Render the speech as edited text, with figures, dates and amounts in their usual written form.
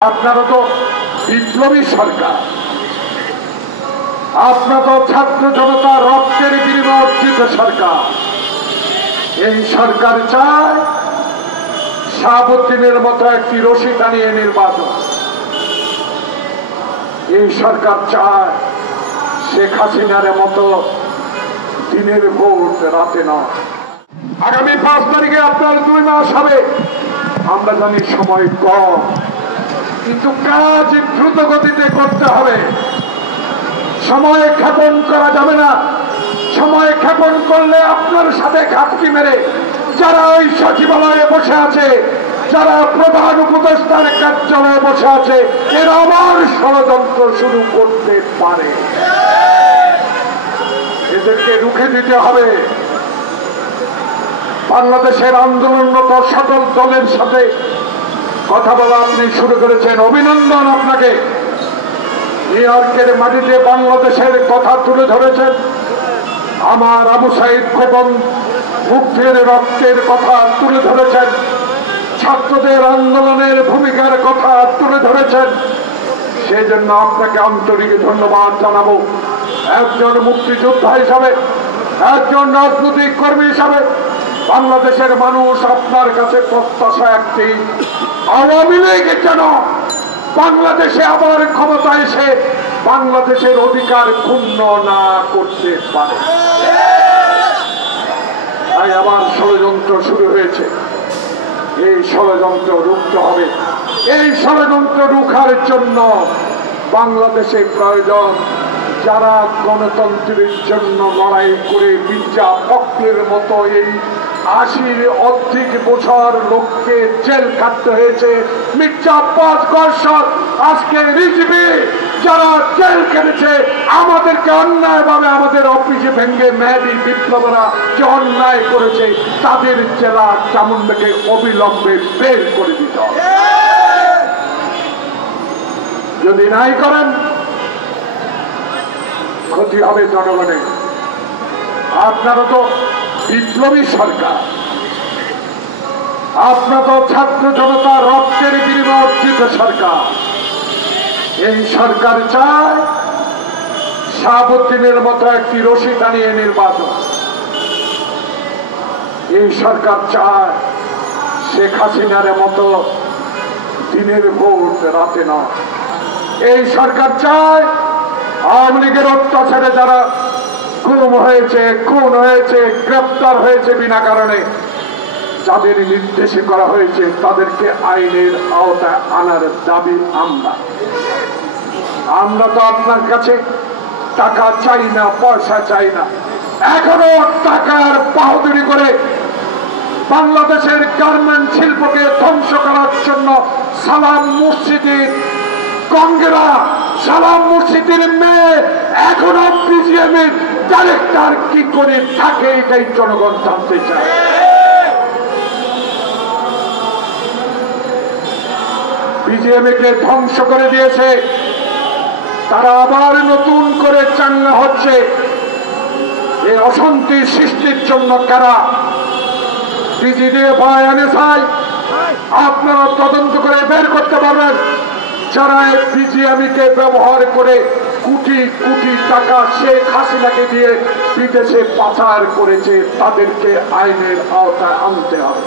আপনারা তো বিপ্লবী সরকার, আপনারা তো ছাত্র জনতা রক্তের বিনিময়ে অর্জিত সরকার। এই সরকার চায় শাহাবুদ্দিনের মতো একটি রশি টানিয়ে নির্বাচন। এই সরকার চায় শেখ হাসিনার মতো দিনের ভোট রাতে নয়। আগামী 5 তারিখে আপনার 2 মাস হবে। আমরা জানি সময় কম, কিন্তু কাজ দ্রুত গতিতে করতে হবে। সময় ক্ষেপণ করা যাবে না। সময় ক্ষেপণ করলে আপনার সাথে ঘাপটি মেরে যারা ওই সচিবালয়ে বসে আছে, যারা প্রধান উপদেষ্টার কার্যালয়ে বসে আছে, এরা আবার ষড়যন্ত্র শুরু করতে পারে। এদেরকে রুখে দিতে হবে। বাংলাদেশের আন্দোলনরত সকল দলের সাথে কথা বলা আপনি শুরু করেছেন, অভিনন্দন আপনাকে। নিউ ইয়র্কের মাটিতে বাংলাদেশের কথা তুলে ধরেছেন। আমার আবু সাইদ খোকন মুক্তির রক্তের কথা তুলে ধরেছেন। ছাত্রদের আন্দোলনের ভূমিকার কথা তুলে ধরেছেন। সেই জন্য আপনাকে আন্তরিক ধন্যবাদ জানাবো। একজন মুক্তিযোদ্ধা হিসাবে, একজন রাজনৈতিক কর্মী হিসাবে বাংলাদেশের মানুষ আপনার কাছে প্রত্যাশা একটি, আওয়ামী লীগ যেন বাংলাদেশে আবার ক্ষমতা এসে বাংলাদেশের অধিকার ক্ষুণ্ণ না করতে পারে। তাই আবার ষড়যন্ত্র শুরু হয়েছে। এই ষড়যন্ত্র রুখতে হবে। এই ষড়যন্ত্র রুখার জন্য বাংলাদেশে প্রয়োজন যারা গণতন্ত্রের জন্য লড়াই করে মির্জা ফখরুলের মতো এই 80 অধিক বছর লোককে জেল কাটতে হয়েছে। মির্জা আব্বাস গর্ষক আজকে রিজভি যারা জেল কেটেছে, আমাদেরকে অন্যায়ভাবে আমাদের অফিসে ভেঙে মেহেদী বিপ্লবীরা যে অন্যায় করেছে, তাদের জেলা চামুন্ডাকে অবিলম্বে বের করে দিতে হবে। যদি নাই করেন ক্ষতি হবে জনগণের। আপনারা তো বিপ্লবী সরকার, আপনারা তো ছাত্র জনতা রক্তের বিনিময়ে অর্জিত সরকার। এই সরকার চায় শাহাবুদ্দিনের মতো একটি রশি টানিয়ে নির্বাচন। এই সরকার চায় শেখ হাসিনার মতো দিনের ভোট রাতে নয়। এই সরকার চায় আওয়ামী লীগের অত্যাচারে যারা গুম হয়েছে, খুন হয়েছে, গ্রেপ্তার হয়েছে বিনা কারণে, যাদের নির্দেশে করা হয়েছে তাদেরকে আইনের আওতায় আনার দাবি আমরা তো আপনার কাছে টাকা চাই না, পয়সা চাই না। এখনো টাকার বাহাদুরি করে বাংলাদেশের গার্মেন্ট শিল্পকে ধ্বংস করার জন্য সালাম মসজিদের কঙ্গেরা, সালাম মসজিদের মেয়ে এখনো বিজিএমের ডাইরেক্টর কি করে থাকে, এটাই জনগণ জানতে চায়। বিজিএমকে ধ্বংস করে দিয়েছে, তারা আবার নতুন করে চাঙ্গা হচ্ছে। এই অশান্তি সৃষ্টির জন্য কারা? বিজিএফআই, এনএসআই, আপনারা তদন্ত করে বের করতে পারবেন যারা বিজিএমকে ব্যবহার করে কোটি কোটি টাকা শেখ হাসিনাকে দিয়ে বিদেশে পাচার করেছে, তাদেরকে আইনের আওতায় আনতে হবে।